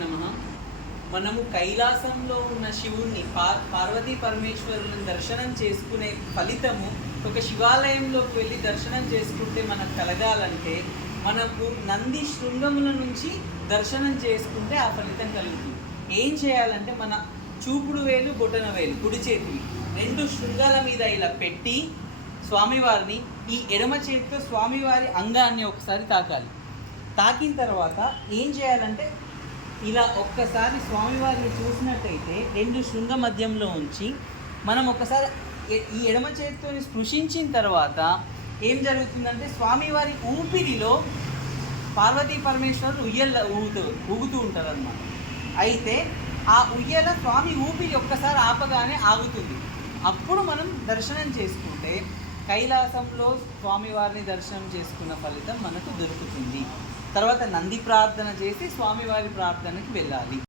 నమః. మనము కైలాసంలో ఉన్న శివుణ్ణి పార్వతీ పరమేశ్వరులను దర్శనం చేసుకునే ఫలితము ఒక శివాలయంలోకి వెళ్ళి దర్శనం చేసుకుంటే మనకు కలగాలంటే మనకు నంది శృంగముల నుంచి దర్శనం చేసుకుంటే ఆ ఫలితం కలుగుతుంది. ఏం చేయాలంటే మన చూపుడు వేలు బొటన వేలు కుడి చేతిని రెండు శృంగాల మీద ఇలా పెట్టి స్వామివారిని ఈ ఎడమ చేతితో స్వామివారి అంగాన్ని ఒకసారి తాకాలి. తాకిన తర్వాత ఏం చేయాలంటే ఇలా ఒక్కసారి స్వామివారిని చూసినట్టయితే రెండు శృంగ మధ్యంలో ఉంచి మనం ఒకసారి ఈ ఎడమ చేతితో స్పృశించిన తర్వాత ఏం జరుగుతుందంటే స్వామివారి ఊపిరిలో పార్వతీ పరమేశ్వరులు ఊగుతూ ఉంటారు అన్నమాట. అయితే ఆ ఉయ్యల స్వామి ఊపిరి ఒక్కసారి ఆపగానే ఆగుతుంది. అప్పుడు మనం దర్శనం చేసుకుంటే కైలాసంలో స్వామివారిని దర్శనం చేసుకున్న ఫలితం మనకు దొరుకుతుంది. తర్వాత నంది ప్రార్థన చేసి స్వామివారి ప్రార్థనకి వెళ్ళాలి.